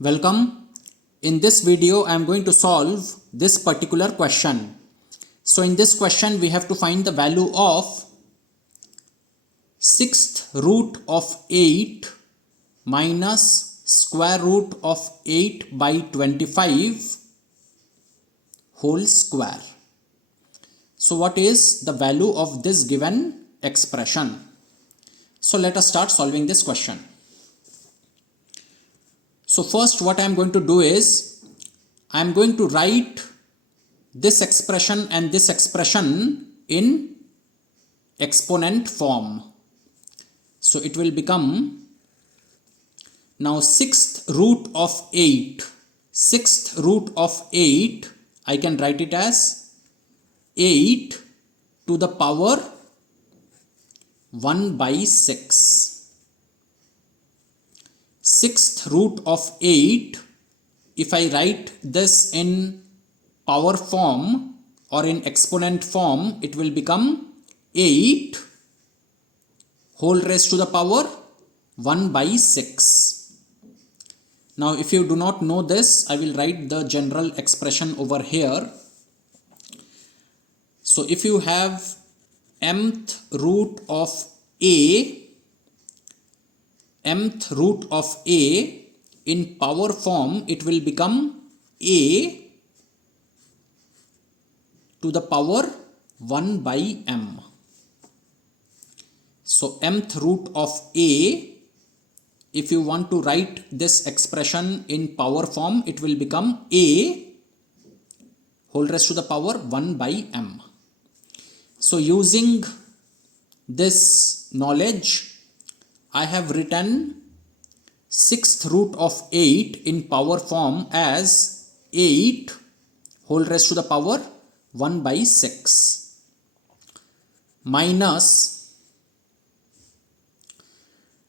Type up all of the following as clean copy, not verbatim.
Welcome. In this video I am going to solve this particular question. So in this question we have to find the value of 6th root of 8 minus square root of 8 by 25 whole square. So what is the value of this given expression? So let us start solving this question. So first what I am going to do is I am going to write this expression and this expression in exponent form. So it will become now 6th root of 8. 6th root of 8 I can write it as 8 to the power 1 by 6. 6th root of 8, if I write this in power form or in exponent form, it will become 8 whole raised to the power 1 by 6. Now if you do not know this, I will write the general expression over here. So if you have mth root of a, mth root of a in power form, it will become a to the power 1 by m. So mth root of a, if you want to write this expression in power form, it will become a whole raised to the power 1 by m. So using this knowledge, I have written 6th root of 8 in power form as 8 whole raised to the power 1 by 6 minus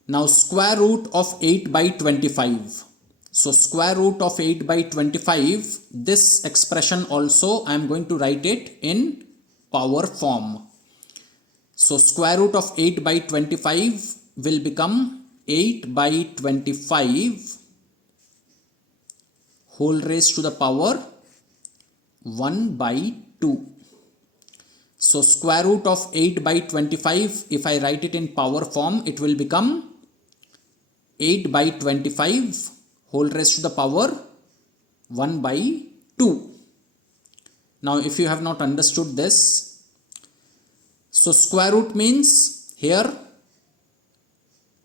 now square root of 8 by 25. So square root of 8 by 25, this expression also I am going to write it in power form. So square root of 8 by 25 will become 8 by 25 whole raised to the power 1 by 2. So square root of 8 by 25, if I write it in power form, it will become 8 by 25 whole raised to the power 1 by 2. Now if you have not understood this, so square root means here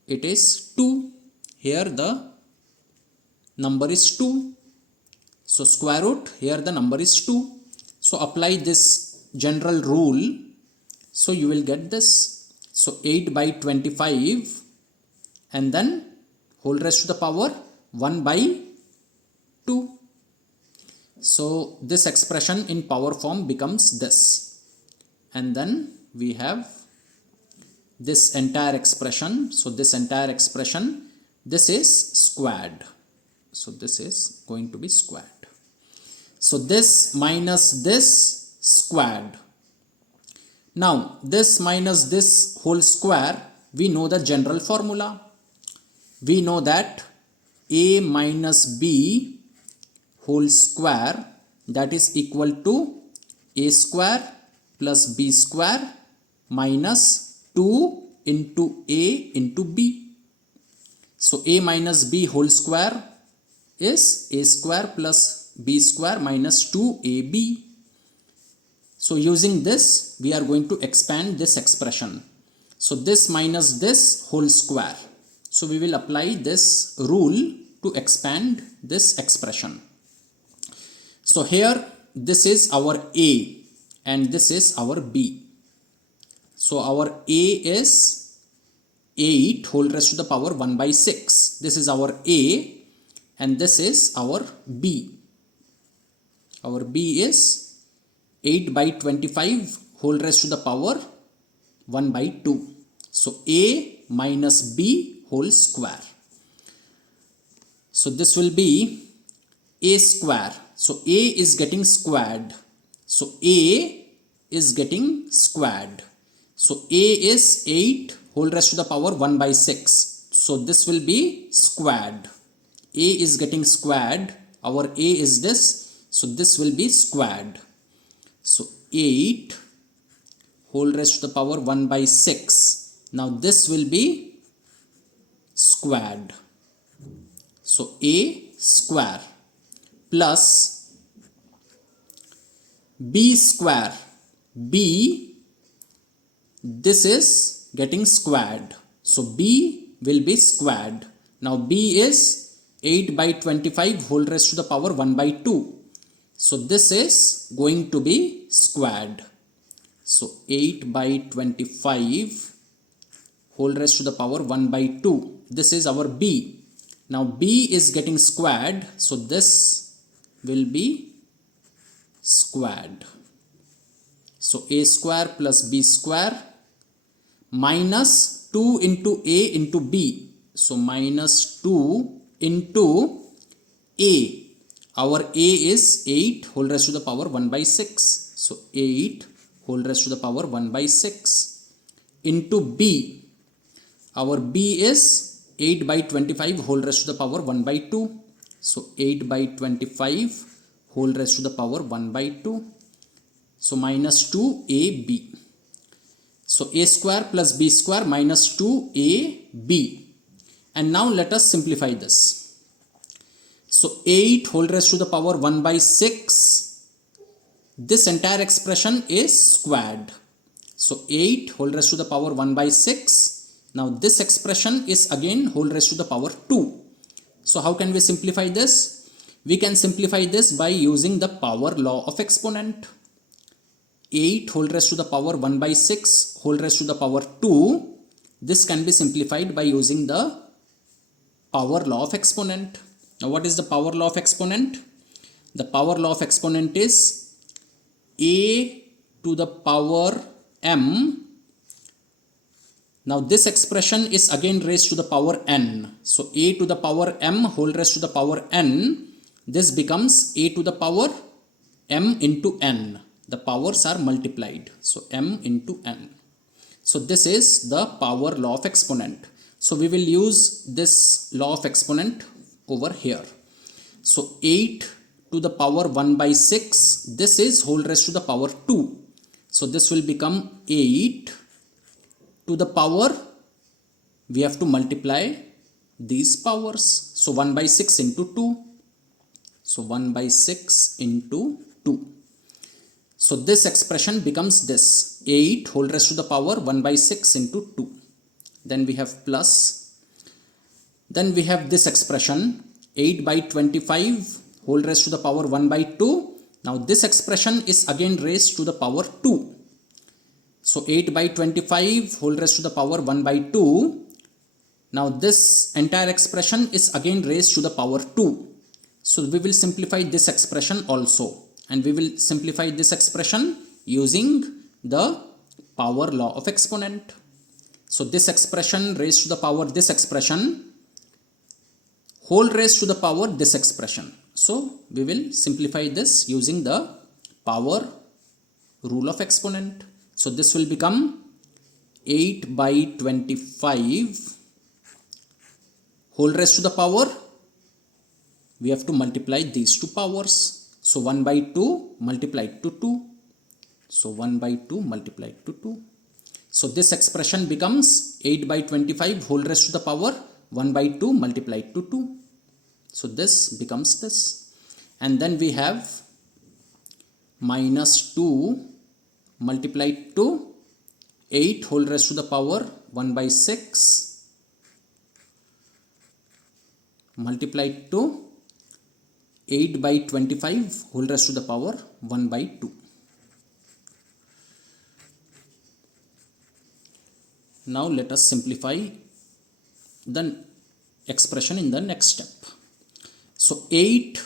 it is 2. Here the number is 2. So square root, here the number is 2. So apply this general rule. So you will get this. So 8 by 25 and then whole raised to the power 1 by 2. So this expression in power form becomes this. And then we have this entire expression. So this entire expression, this is squared. So this is going to be squared. So this minus this squared. Now this minus this whole square, we know the general formula. We know that a minus b whole square, that is equal to a square plus b square minus 2 into a into b. So a minus b whole square is a square plus b square minus 2ab. So using this, we are going to expand this expression. So this minus this whole square. So we will apply this rule to expand this expression. So here this is our a and this is our b. So our a is 8 whole raised to the power 1 by 6. This is our a and this is our b. Our b is 8 by 25 whole raised to the power 1 by 2. So a minus b whole square. So this will be a square. So a is getting squared. So a is getting squared. So a is 8 whole raised to the power 1 by 6. So this will be squared. a is getting squared, our a is this, so this will be squared. So 8 whole raised to the power 1 by 6. Now this will be squared. So a square plus b square. B, this is getting squared. So b will be squared. Now b is 8 by 25 whole raised to the power 1 by 2. So this is going to be squared. So 8 by 25 whole raised to the power 1 by 2. This is our b. Now b is getting squared. So this will be squared. So a square plus b square minus 2 into a into b. So minus 2 into a. Our a is 8 whole raised to the power 1 by 6. So 8 whole raised to the power 1 by 6 into b. Our b is 8 by 25 whole raised to the power 1 by 2. So 8 by 25 whole raised to the power 1 by 2. So minus 2ab. So a square plus b square minus 2ab. And now let us simplify this. So 8 whole raised to the power 1 by 6. This entire expression is squared. So 8 whole raised to the power 1 by 6. Now this expression is again whole raised to the power 2. So how can we simplify this? We can simplify this by using the power law of exponent. 8 whole raised to the power 1 by 6 whole raised to the power 2. This can be simplified by using the power law of exponent. Now what is the power law of exponent? The power law of exponent is a to the power m. Now this expression is again raised to the power n. So a to the power m whole raised to the power n. This becomes a to the power m into n. The powers are multiplied. So m into n. So this is the power law of exponent. So we will use this law of exponent over here. So 8 to the power 1 by 6. This is whole raised to the power 2. So this will become 8 to the power, we have to multiply these powers. So 1 by 6 into 2. So 1 by 6 into 2. So this expression becomes this 8 whole raised to the power 1 by 6 into 2. Then we have plus. Then we have this expression 8 by 25 whole raised to the power 1 by 2. Now this expression is again raised to the power 2. So 8 by 25 whole raised to the power 1 by 2. Now this entire expression is again raised to the power 2. So we will simplify this expression also. And we will simplify this expression using the power law of exponent. So this expression raised to the power this expression whole raised to the power this expression. So we will simplify this using the power rule of exponent. So this will become 8 by 25 whole raised to the power. We have to multiply these two powers. So 1 by 2 multiplied to 2. So 1 by 2 multiplied to 2. So this expression becomes 8 by 25 whole raised to the power 1 by 2 multiplied to 2. So this becomes this. And then we have minus 2 multiplied to 8 whole raised to the power 1 by 6 multiplied to 8 by 25 whole raised to the power 1 by 2. Now let us simplify the expression in the next step. So 8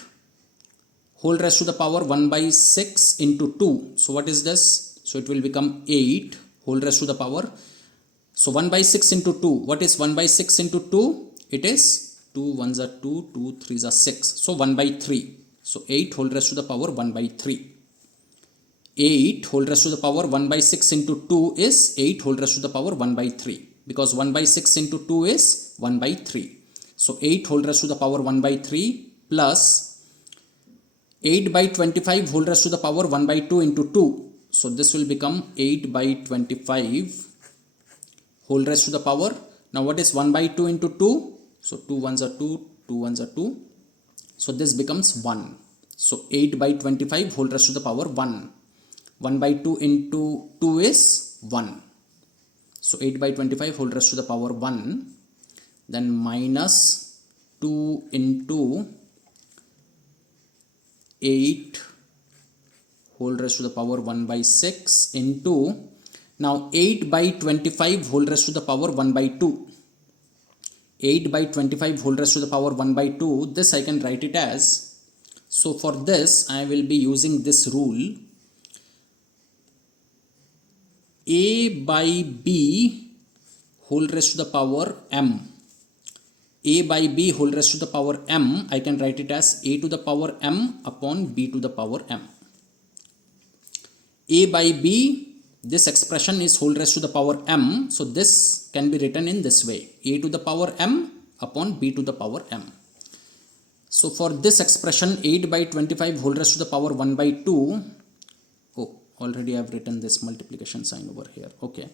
whole raised to the power 1 by 6 into 2. So what is this? So it will become 8 whole raised to the power. So 1 by 6 into 2. What is 1 by 6 into 2? It is 2 1s are 2, 2 3s are 6. So 1 by 3. So 8 whole raised to the power 1 by 3. 8 whole raised to the power 1 by 6 into 2 is 8 whole raised to the power 1 by 3. Because 1 by 6 into 2 is 1 by 3. So 8 whole raised to the power 1 by 3 plus 8 by 25 whole raised to the power 1 by 2 into 2. So this will become 8 by 25 whole raised to the power. Now what is 1 by 2 into 2? So 2 ones are 2, 2 ones are 2. So this becomes 1. So 8 by 25 whole raised to the power 1. 1 by 2 into 2 is 1. So 8 by 25 whole raised to the power 1. Then minus 2 into 8 whole raised to the power 1 by 6 into, now 8 by 25 whole raised to the power 1 by 2. 8 by 25 whole raised to the power 1 by 2, this I can write it as, so for this I will be using this rule, a by b whole raised to the power m. A by b whole raised to the power m, I can write it as a to the power m upon b to the power m. A by b, this expression is whole raised to the power m, so this can be written in this way, a to the power m upon b to the power m. So for this expression 8 by 25 whole raised to the power 1 by 2, oh already I have written this multiplication sign over here, okay.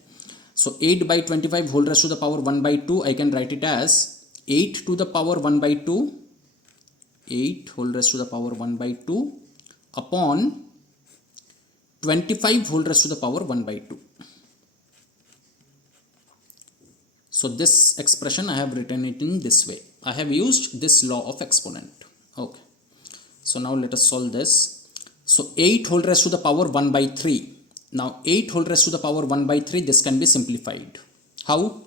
So 8 by 25 whole raised to the power 1 by 2, I can write it as 8 to the power 1 by 2, 8 whole raised to the power 1 by 2 upon 25 whole raised to the power 1 by 2. So this expression I have written it in this way. I have used this law of exponent. Okay. So now let us solve this. So 8 whole raised to the power 1 by 3. Now 8 whole raised to the power 1 by 3, this can be simplified. How?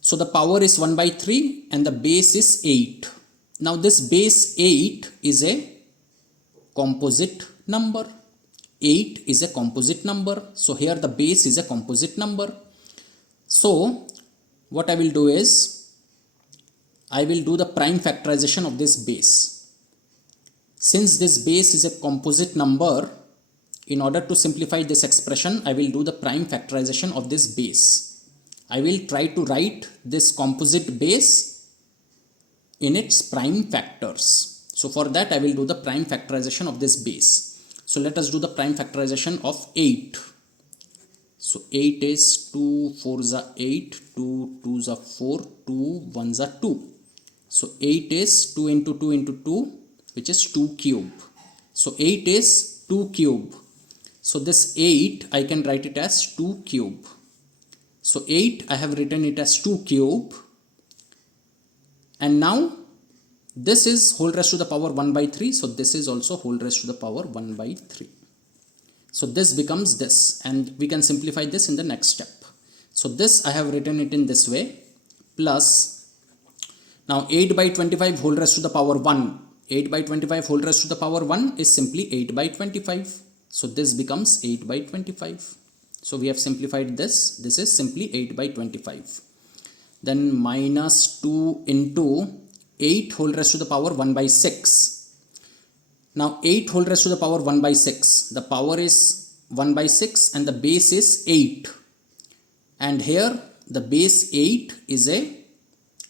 So the power is 1 by 3 and the base is 8. Now this base 8 is a composite number. 8 is a composite number. So here the base is a composite number. So what I will do is, I will do the prime factorization of this base. Since this base is a composite number, in order to simplify this expression, I will do the prime factorization of this base. I will try to write this composite base in its prime factors. So for that I will do the prime factorization of this base. So let us do the prime factorization of 8. So 8 is 2 4s are 8, 2 2s are 4, 2 1s are 2. So 8 is 2 into 2 into 2, which is 2 cube. So 8 is 2 cube. So this 8 I can write it as 2 cube. So 8 I have written it as 2 cube. And now this is whole raised to the power 1 by 3. So this is also whole raised to the power 1 by 3. So this becomes this, and we can simplify this in the next step. So this I have written it in this way, plus now 8 by 25 whole raised to the power 1. 8 by 25 whole raised to the power 1 is simply 8 by 25. So this becomes 8 by 25. So we have simplified this. This is simply 8 by 25. Then minus 2 into 8 whole raised to the power 1 by 6. Now 8 whole raised to the power 1 by 6. The power is 1 by 6 and the base is 8. And here the base 8 is a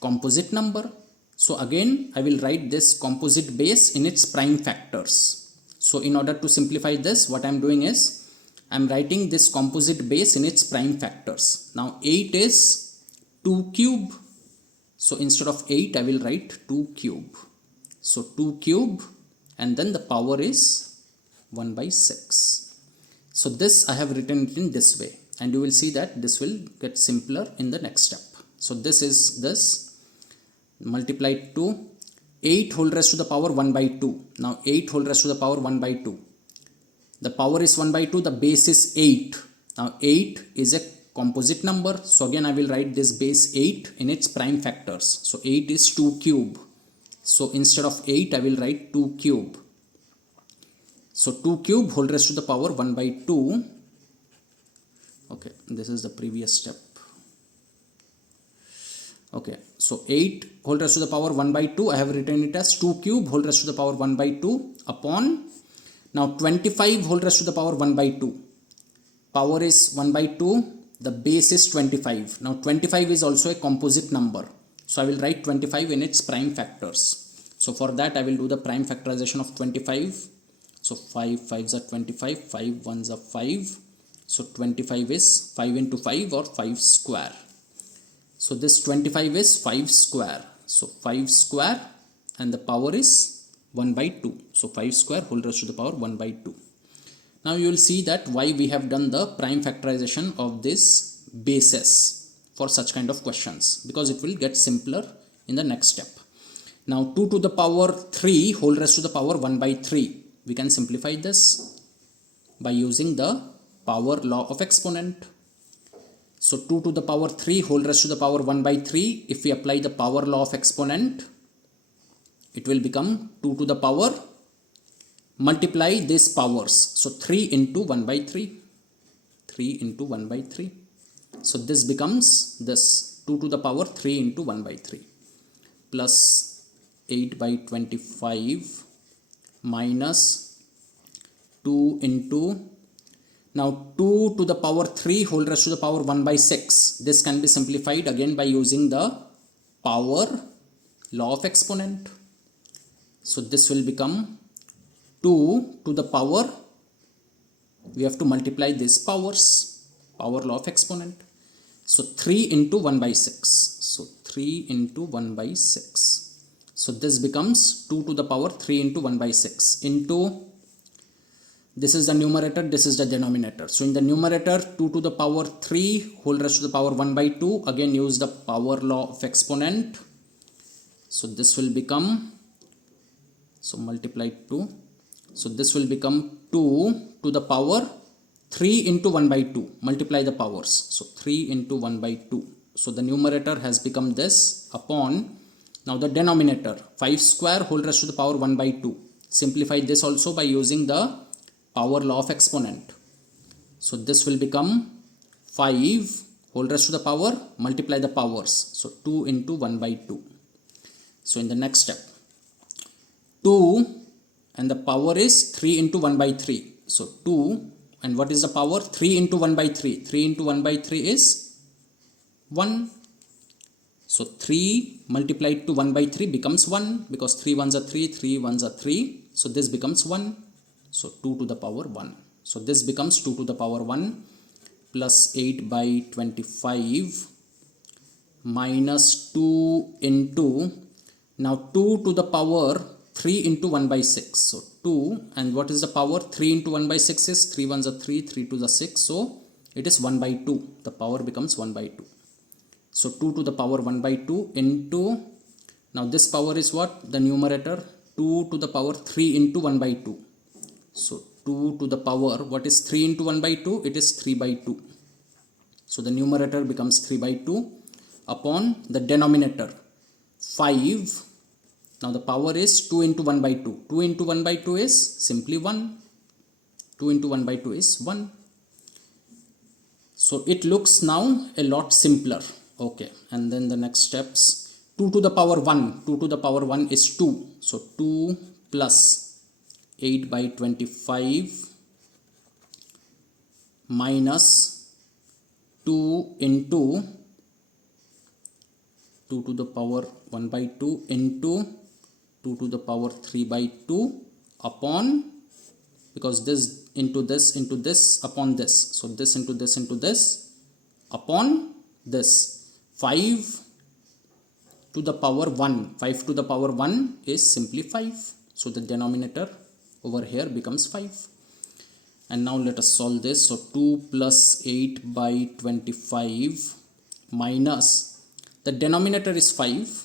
composite number. So again I will write this composite base in its prime factors. So in order to simplify this, what I am doing is I am writing this composite base in its prime factors. Now 8 is 2 cube. So instead of 8 I will write 2 cube. So 2 cube and then the power is 1 by 6. So this I have written it in this way, and you will see that this will get simpler in the next step. So this is this multiplied to 8 whole raised to the power 1 by 2. Now 8 whole raised to the power 1 by 2. The power is 1 by 2, the base is 8. Now 8 is a composite number. So again I will write this base 8 in its prime factors. So 8 is 2 cube. So instead of 8 I will write 2 cube. So 2 cube whole raised to the power 1 by 2. Okay, this is the previous step. Okay, so 8 whole raised to the power 1 by 2, I have written it as 2 cube whole raised to the power 1 by 2 upon, now 25 whole raised to the power 1 by 2. Power is 1 by 2, the base is 25. Now 25 is also a composite number. So I will write 25 in its prime factors. So for that I will do the prime factorization of 25. So 5 5s are 25, 5 1s are 5. So 25 is 5 into 5 or 5 square. So this 25 is 5 square. So 5 square and the power is 1 by 2. So 5 square whole raised to the power 1 by 2. Now you will see that why we have done the prime factorization of this basis for such kind of questions, because it will get simpler in the next step. Now 2 to the power 3 whole raised to the power 1 by 3. We can simplify this by using the power law of exponent. So 2 to the power 3 whole raised to the power 1 by 3. If we apply the power law of exponent, it will become 2 to the power, multiply these powers. So 3 into 1 by 3. 3 into 1 by 3. So this becomes this 2 to the power 3 into 1 by 3 plus 8 by 25 minus 2 into, now 2 to the power 3 whole raised to the power 1 by 6. This can be simplified again by using the power law of exponent. So this will become 2 to the power, we have to multiply these powers, power law of exponent. So 3 into 1 by 6. So 3 into 1 by 6. So this becomes 2 to the power 3 into 1 by 6 into, this is the numerator, this is the denominator. So in the numerator 2 to the power 3 whole raised to the power 1 by 2. Again use the power law of exponent. So this will become, so multiply 2. So this will become 2 to the power 3 into 1 by 2. Multiply the powers. So 3 into 1 by 2. So the numerator has become this upon, now the denominator 5 square whole raised to the power 1 by 2. Simplify this also by using the power law of exponent. So this will become 5 whole raised to the power, multiply the powers. So 2 into 1 by 2. So in the next step, 2 and the power is 3 into 1 by 3. So 2 and what is the power? 3 into 1 by 3. 3 into 1 by 3 is 1. So 3 multiplied to 1 by 3 becomes 1, because 3 1s are 3, 3 1s are 3. So this becomes 1. So 2 to the power 1. So this becomes 2 to the power 1 plus 8 by 25 minus 2 into, now 2 to the power 3 into 1 by 6. So 2 and what is the power? 3 into 1 by 6 is 3 1s are 3, 3 2s are 6. So it is 1 by 2. The power becomes 1 by 2. So 2 to the power 1 by 2 into, now this power is what? The numerator 2 to the power 3 into 1 by 2. So 2 to the power, what is 3 into 1 by 2? It is 3 by 2. So the numerator becomes 3 by 2 upon the denominator 5. Now the power is 2 into 1 by 2. 2 into 1 by 2 is simply 1. 2 into 1 by 2 is 1. So it looks now a lot simpler. Okay, and then the next steps, 2 to the power 1. 2 to the power 1 is 2. So 2 plus 8 by 25 minus 2 into 2 to the power 1 by 2 into 2 to the power 3 by 2 upon, because this into this upon this. So this into this upon this. 5 to the power 1. 5 to the power 1 is simply 5. So the denominator over here becomes 5. And now let us solve this. So 2 plus 8 by 25 minus, the denominator is 5.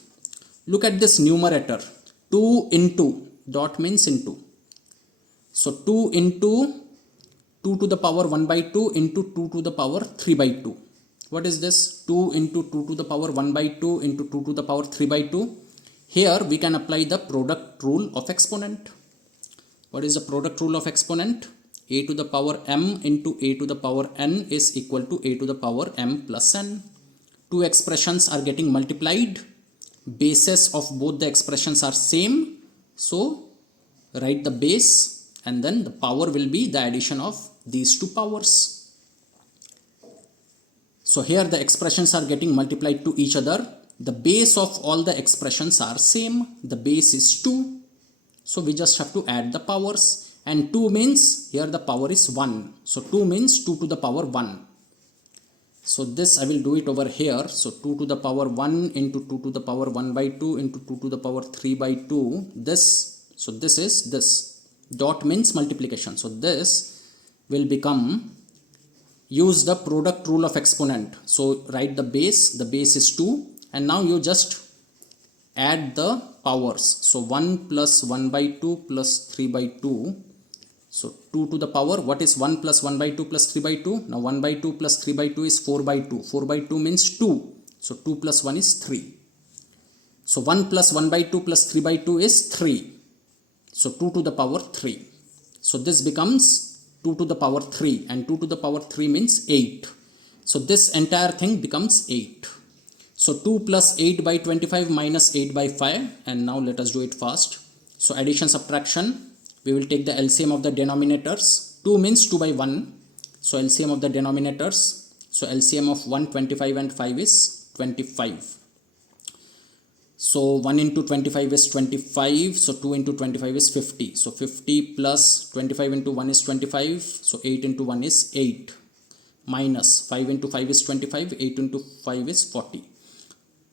Look at this numerator. 2 into, dot means into. So 2 into 2 to the power 1 by 2 into 2 to the power 3 by 2. What is this? 2 into 2 to the power 1 by 2 into 2 to the power 3 by 2. Here we can apply the product rule of exponent. What is the product rule of exponent? A to the power m into a to the power n is equal to a to the power m plus n. Two expressions are getting multiplied. Bases of both the expressions are same. So write the base and then the power will be the addition of these two powers. So here the expressions are getting multiplied to each other. the base of all the expressions are same. The base is 2. So we just have to add the powers, and 2 means here the power is 1. So 2 means 2 to the power 1. So this I will do it over here. So 2 to the power 1 into 2 to the power 1 by 2 into 2 to the power 3 by 2. This, so this is this. Dot means multiplication. So this will become, use the product rule of exponent. So write the base is 2, and now you just add the powers. So 1 plus 1 by 2 plus 3 by 2. So 2 to the power, what is 1 plus 1 by 2 plus 3 by 2? Now 1 by 2 plus 3 by 2 is 4 by 2. 4 by 2 means 2. So 2 plus 1 is 3. So 1 plus 1 by 2 plus 3 by 2 is 3. So 2 to the power 3. So this becomes 2 to the power 3, and 2 to the power 3 means 8. So this entire thing becomes 8. So 2 plus 8 by 25 minus 8 by 5, and now let us do it fast. So addition, subtraction, we will take the LCM of the denominators. 2 means 2 by 1. So LCM of the denominators. So LCM of 1, 25 and 5 is 25. So 1 into 25 is 25. So 2 into 25 is 50. So 50 plus 25 into 1 is 25. So 8 into 1 is 8. Minus 5 into 5 is 25. 8 into 5 is 40.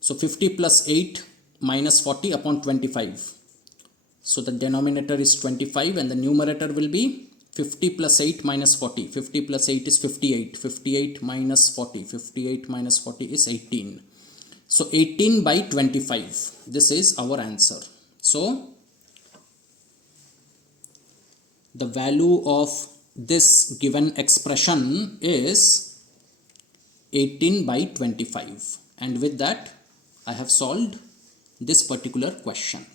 So 50 plus 8 minus 40 upon 25. So the denominator is 25 and the numerator will be 50 plus 8 minus 40. 50 plus 8 is 58. 58 minus 40. 58 minus 40 is 18. So 18 by 25. This is our answer. So the value of this given expression is 18 by 25. And with that, I have solved this particular question.